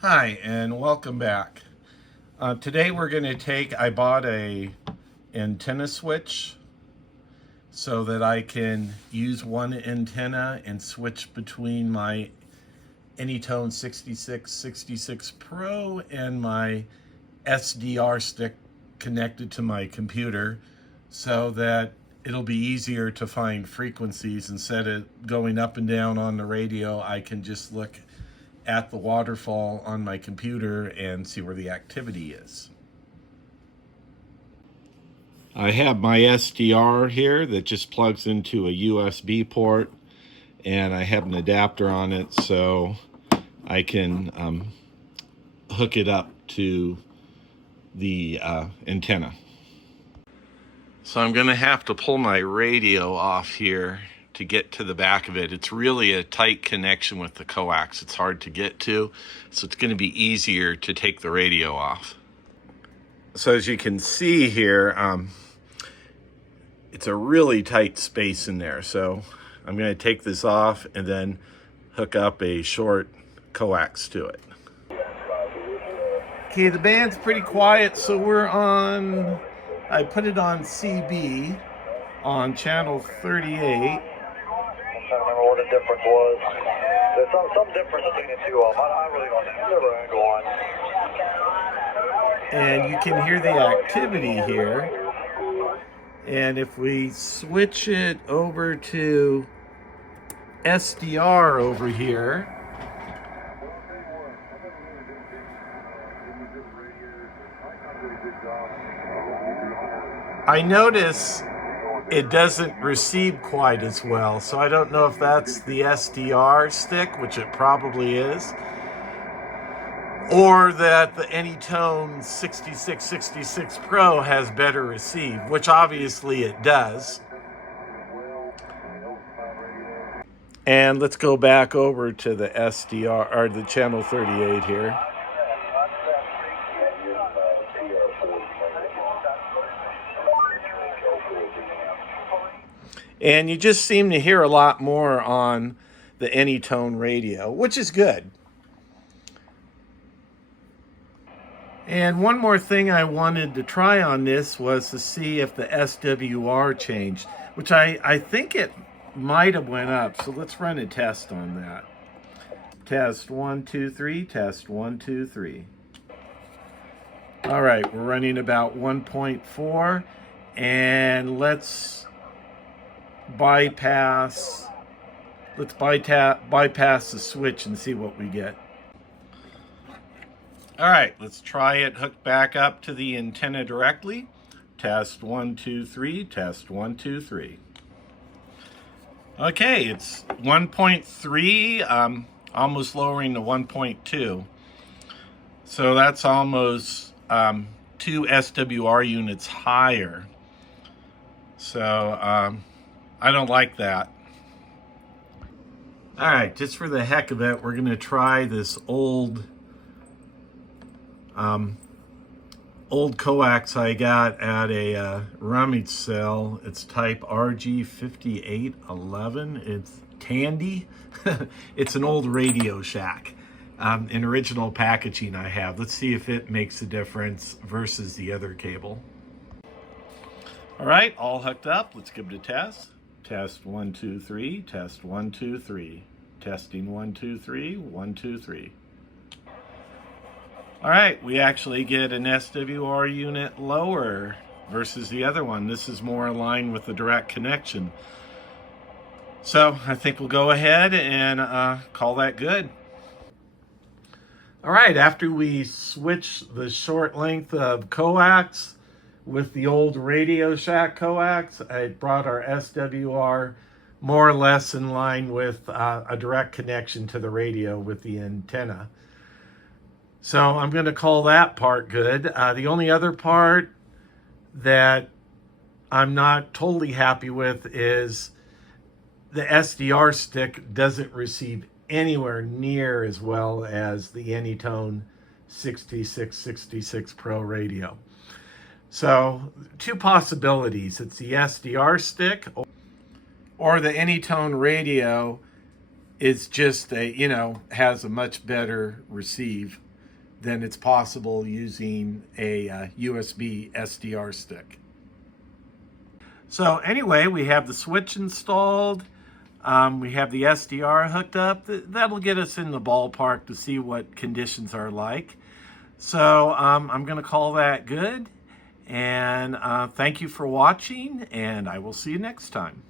Hi, and welcome back. Today we're going to I bought a antenna switch so that I can use one antenna and switch between my Anytone 6666 Pro and my SDR stick connected to my computer so that it'll be easier to find frequencies. Instead of going up and down on the radio, I can just look at the waterfall on my computer and see where the activity is. I have my SDR here that just plugs into a USB port, and I have an adapter on it so I can hook it up to the antenna. So I'm going to have to pull my radio off here to get to the back of it. It's really a tight connection with the coax. It's hard to get to, so it's going to be easier to take the radio off. So as you can see here, it's a really tight space in there. So I'm going to take this off and then hook up a short coax to it. Okay, the band's pretty quiet, so I put it on CB on channel 38. I don't remember what the difference was. There's some difference between the two of them. I really don't know. And you can hear the activity here. And if we switch it over to SDR over here, I notice it doesn't receive quite as well. So I don't know if that's the SDR stick, which it probably is, or that the Anytone 6666 Pro has better receive, which obviously it does. And let's go back over to the SDR, or the channel 38 here. And you just seem to hear a lot more on the Anytone radio, which is good. And one more thing I wanted to try on this was to see if the SWR changed, which I think it might have went up. So let's run a test on that. Test 1, 2, 3, test 1, 2, 3. All right, we're running about 1.4, and let's bypass the switch and see what we get. All right, let's try it hooked back up to the antenna directly. Test 1, 2, 3, test 1, 2, 3. Okay, it's 1.3, almost lowering to 1.2. So that's almost 2 SWR units higher. So I don't like that. All right, just for the heck of it, we're gonna try this old coax I got at a rummage sale. It's type RG5811. It's Tandy. It's an old Radio Shack. In original packaging I have. Let's see if it makes a difference versus the other cable. All right, all hooked up. Let's give it a test. Test 1, 2, 3. Test 1, 2, 3. Testing 1, 2, 3. 1, 2, 3. All right, we actually get an SWR unit lower versus the other one. This is more aligned with the direct connection. So I think we'll go ahead and call that good. All right, after we switch the short length of coax with the old Radio Shack coax, I brought our SWR more or less in line with a direct connection to the radio with the antenna. So I'm going to call that part good. The only other part that I'm not totally happy with is the SDR stick doesn't receive anywhere near as well as the Anytone 6666 Pro radio. So two possibilities. It's the SDR stick or the Anytone radio is just has a much better receive then it's possible using a USB SDR stick. So anyway, we have the switch installed. We have the SDR hooked up. That'll get us in the ballpark to see what conditions are like. So I'm going to call that good. And thank you for watching, and I will see you next time.